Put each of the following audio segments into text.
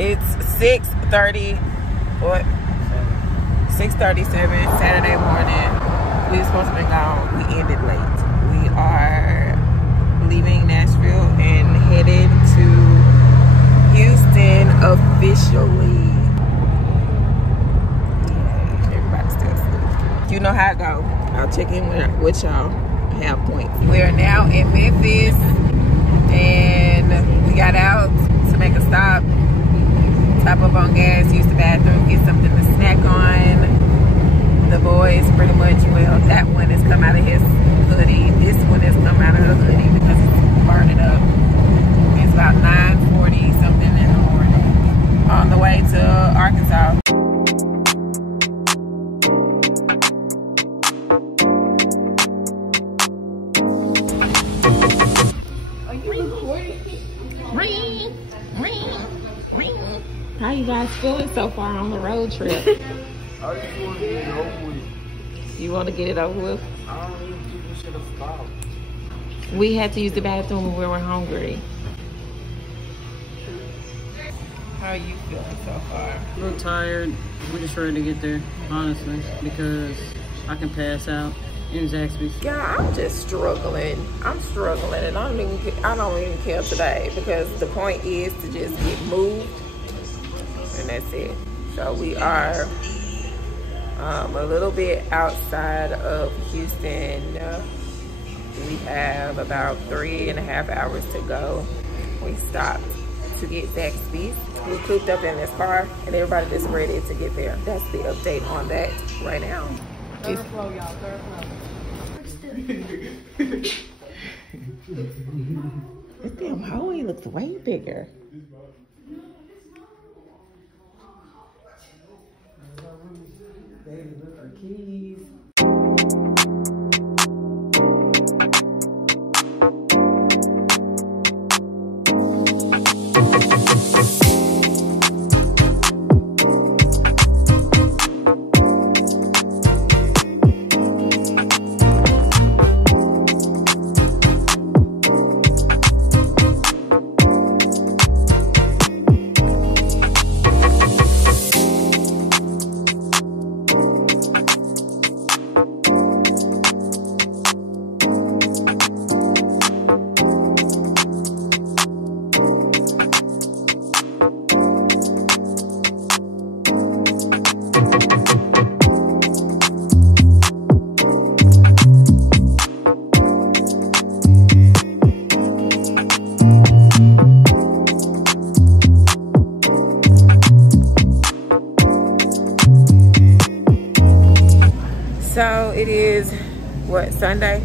It's 6:30. What? 6:37 Saturday morning. We were supposed to be gone. We ended late. We are leaving Nashville and headed to Houston officially. Yeah, everybody's still asleep. You know how I go. I'll check in with y'all. Have points. We are now in Memphis, and we got out to make a stop, top up on gas, use the bathroom, get something to snack on. The boys pretty much, well, that one has come out of his hoodie. This one has come out of her hoodie because it's burning up. It's about 9:40 something in the morning. On the way to Arkansas. How you guys feeling so far on the road trip? I just want to get it over with. You want to get it over with? I don't even think we should have stopped. We had to use the bathroom when we were hungry. How are you feeling so far? A little tired. We're just ready to get there, honestly, because I can pass out in Zaxby's. Yeah, I'm just struggling. I'm struggling, and I don't even care today because the point is to just get moved. And that's it. So we are a little bit outside of Houston. We have about 3.5 hours to go. We stopped to get Zaxby's. We cooped up in this car, and everybody just ready to get there. That's the update on that right now. Third floor, y'all. Third floor. This damn hallway looks way bigger. Keys. So it is, what, Sunday?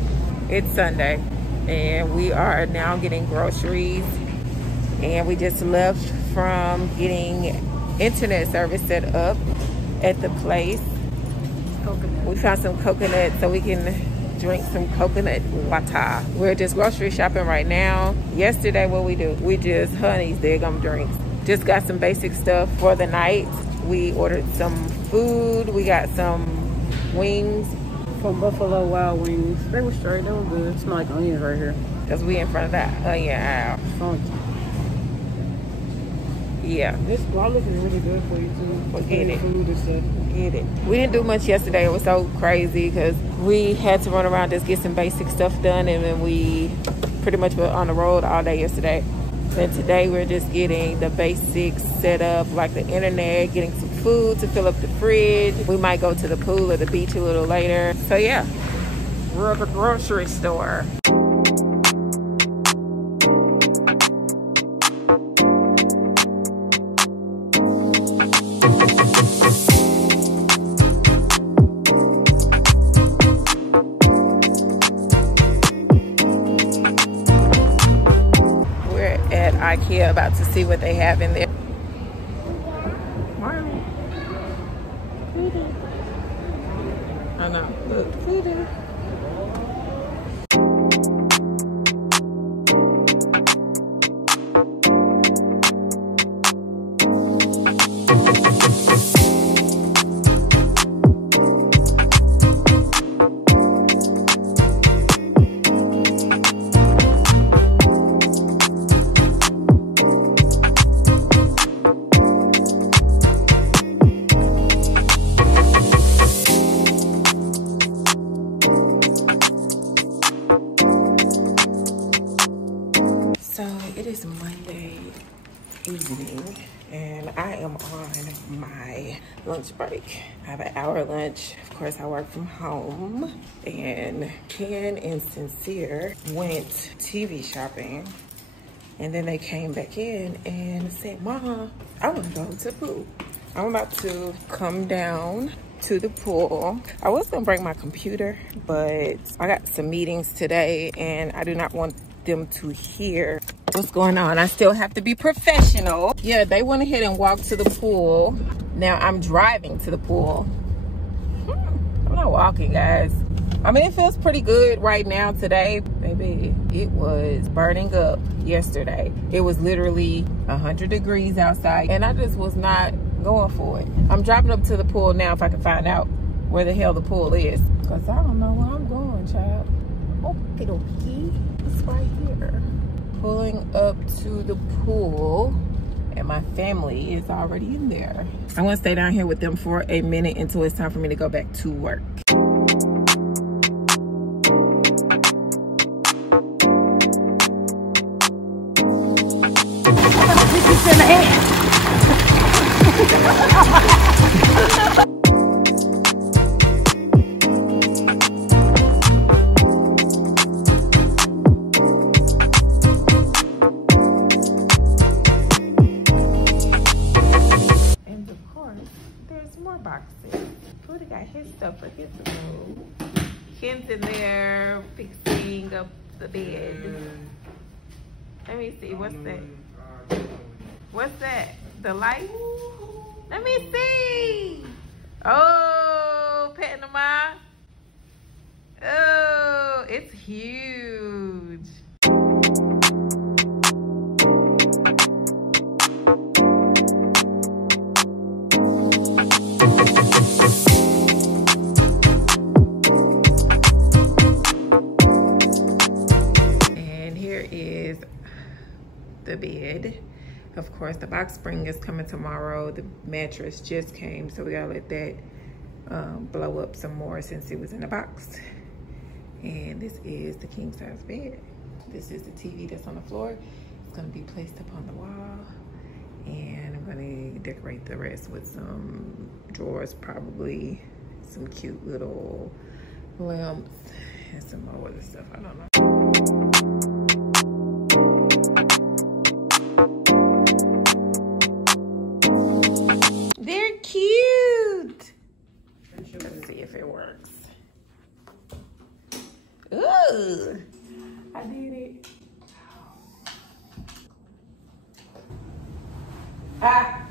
It's Sunday, and we are now getting groceries, and we just left from getting internet service set up at the place. Coconut. We found some coconut so we can drink some coconut water. We're just grocery shopping right now. Yesterday, what we do? We just Honey's Daggum drinks. Just got some basic stuff for the night. We ordered some food. We got some wings From Buffalo Wild Wings. They were straight. They were good. It smell like onions right here. because we in front of that onion aisle. Funky. Yeah. This garlic is really good for you too. Forget it. Food and stuff. Get it. We didn't do much yesterday. It was so crazy because we had to run around just get some basic stuff done, and then we pretty much were on the road all day yesterday. And today we're just getting the basics set up, like the internet, getting some food to fill up the fridge. We might go to the pool or the beach a little later. So yeah, we're at the grocery store. IKEA, about to see what they have in there. Marley. Pretty. I know. Look, pretty. and I am on my lunch break. I have an hour lunch. Of course, I work from home. And Ken and Sincere went TV shopping. And then they came back in and said, Mom, I want to go to the pool. I'm about to come down to the pool. I was gonna bring my computer, but I got some meetings today and I do not want them to hear what's going on. I still have to be professional. Yeah, they went ahead and walked to the pool. Now I'm driving to the pool. I'm not walking, guys. I mean, it feels pretty good right now today. Baby, it was burning up yesterday. It was literally 100 degrees outside and I just was not going for it. I'm driving up to the pool now if I can find out where the hell the pool is. Cause I don't know where I'm going, child. Okie dokie. It's right here. Pulling up to the pool and my family is already in there. I want to stay down here with them for a minute until it's time for me to go back to work. In the hand. And of course, there's more boxes. Cody got his stuff for his room. Ken's in there fixing up the bed. Let me see, what's that? What's that? The light? Let me see. Oh, petting them out. Oh, it's huge. And here is the bed. Of course, the box spring is coming tomorrow. The mattress just came, so we gotta let that blow up some more since it was in a box. And this is the king size bed. This is the TV that's on the floor. It's gonna be placed up on the wall. And I'm gonna decorate the rest with some drawers, probably some cute little lamps and some more other stuff, I don't know. They're cute. Let's see if it works. Ooh, I did it. Ah.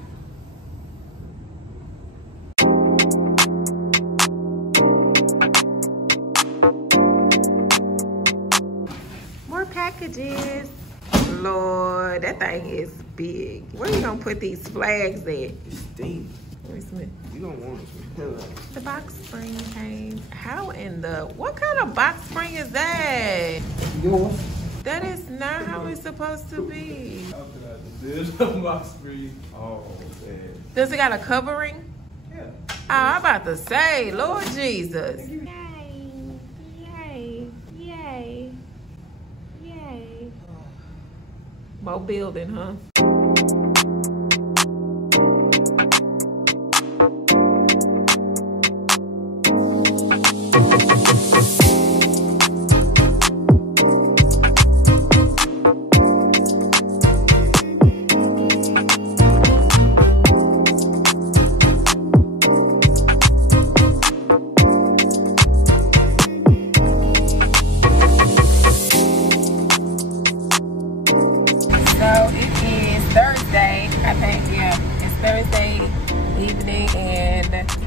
More packages. Lord, that thing is big. Where you gonna put these flags at? It's steam. Where's Smith? You don't want it. The box spring came. How in the, what kind of box spring is that? Yours? That is not how it's supposed to be. There's a box spring. Oh, man. Does it got a covering? Yeah. Oh, I'm about to say, Lord Jesus. Yay, yay, yay, yay. More building, huh?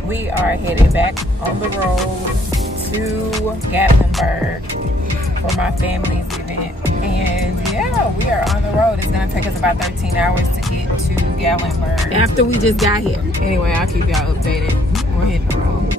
We are headed back on the road to Gatlinburg for my family's event. And yeah, we are on the road. It's gonna take us about 13 hours to get to Gatlinburg after we just got here. Anyway, I'll keep y'all updated. We're hitting the road.